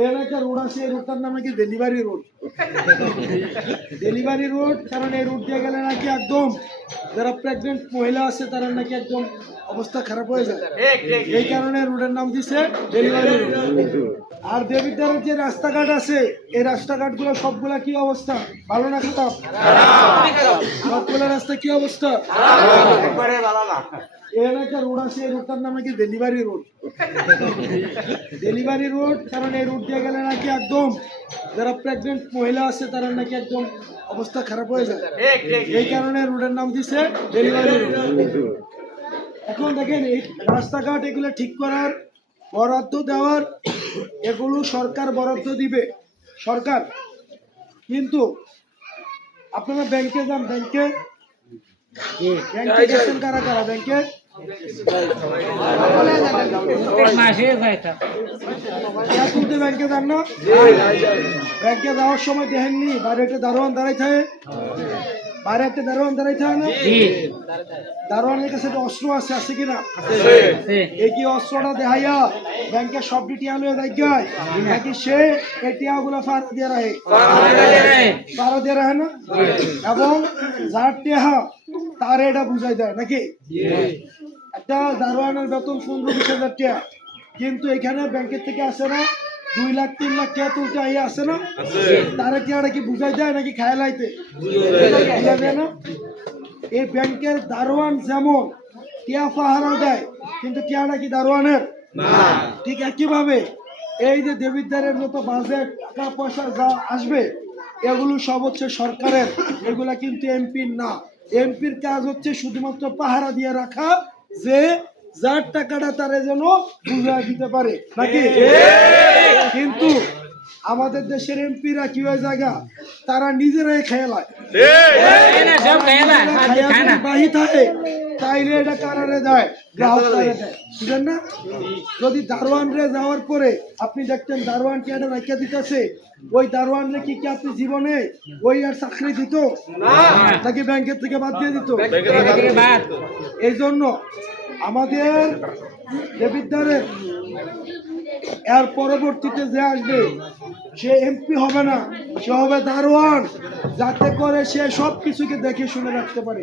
এর একটা রোড আছে, এই রোডটার নাম নাকি ডেলিভারি রোড। ডেলিভারি রোড, কারণ এই রোড দিয়ে গেলে নাকি একদম যারা প্রেগনেন্ট মহিলা আছে তারা নাকি একদম অবস্থা খারাপ হয়ে যায়। এই কারণে রোডের নাম দিছে ডেলিভারি রোড। আর দেবিদ্বারের যে রাস্তাঘাট আছে, এই রাস্তাঘাট গুলো সবগুলা কি অবস্থা, ভালো না খারাপ? সবগুলা রাস্তা কি অবস্থা? এর একটা রোড আছে, এই রোডটার নাম নাকি ডেলিভারি রোড। ডেলিভারি রোড, কারণ এই রোড দিয়ে গেলে নাকি একদম যারা প্রেগনেন্ট মহিলা আছে তারা নাকি একদম অবস্থা খারাপ হয়ে যায়। এই কারণে রোডের নাম দিছে ডেলিভারি রোড। এখন দেখেন এই রাস্তাঘাট এগুলো ঠিক করার, বরাদ্দ দেওয়ার, এগুলো সরকার বরাদ্দ দিবে সরকার। কিন্তু আপনারা ব্যাংকে যান, ব্যাংকে গেছেন কারা কারা? ব্যাংকে তুলতে ব্যাংকে যান না? ব্যাংকে যাওয়ার সময় দেখেননি বাইরে একটা দারোয়ান দাঁড়াই থাকে? বাইরে একটা দারোয়ান দাঁড়াই থাকে না? দারোয়ানের কাছে একটা অস্ত্র আছে, আছে কিনা? এই কি অস্ত্রটা দেখাইয়া ব্যাংকের সব টিয়া লয়ে দেখায় নাকি সে এই টিয়া গুলা ফার দিয়ে রাখে? ফার দিয়ে রাখে না? এবং যার টিয়া তার এটা বুঝাই দেয় নাকি? একটা দারোয়ানের বেতন 15-20 হাজার টাকা, কিন্তু এখানে ব্যাংকের থেকে আসে না 2 লাখ 3 লাখ টাকা তুলতে আইয়া আসে না? তারা টিয়াটা কি বুঝাই দেয় নাকি খায় লাইতে? বুঝাই দেয় না? এই ব্যাংকের দারোয়ান যেমন টিয়া পাহারা দেয়, কিন্তু টিয়াটা কি দারোয়ানের? ঠিক একইভাবে এই যে দেবিদ্বারের মতো বাজেট টাকা পয়সা যা আসবে এগুলো সব হচ্ছে সরকারের, এগুলা কিন্তু এমপির না। এমপির কাজ হচ্ছে শুধুমাত্র পাহারা দিয়ে রাখা, যে যার টাকাটা তারা যেন বুঝাই দিতে পারে নাকি? কিন্তু আমাদের দেশের এমপিরা কি হয় জায়গা, তারা নিজেরাই খেলায় বাহি থাকে, তাইলে এটা কারারে দেয়, গ্রাহক দেয়, বুঝলেন না? যদি দারোয়ান রে যাওয়ার পরে আপনি দেখতেন দারোয়ান কি এটা রাখিয়া দিতেছে, ওই দারোয়ান রে কি আপনি জীবনে ওই আর চাকরি দিত নাকি ব্যাংকের থেকে বাদ দিয়ে দিত? এই জন্য আমাদের দেবিদ্বারের এর পরবর্তীতে যে আসবে সে এমপি হবে না, সে হবে দারোয়ান, যাতে করে সে সব কিছুকে দেখে শুনে রাখতে পারে।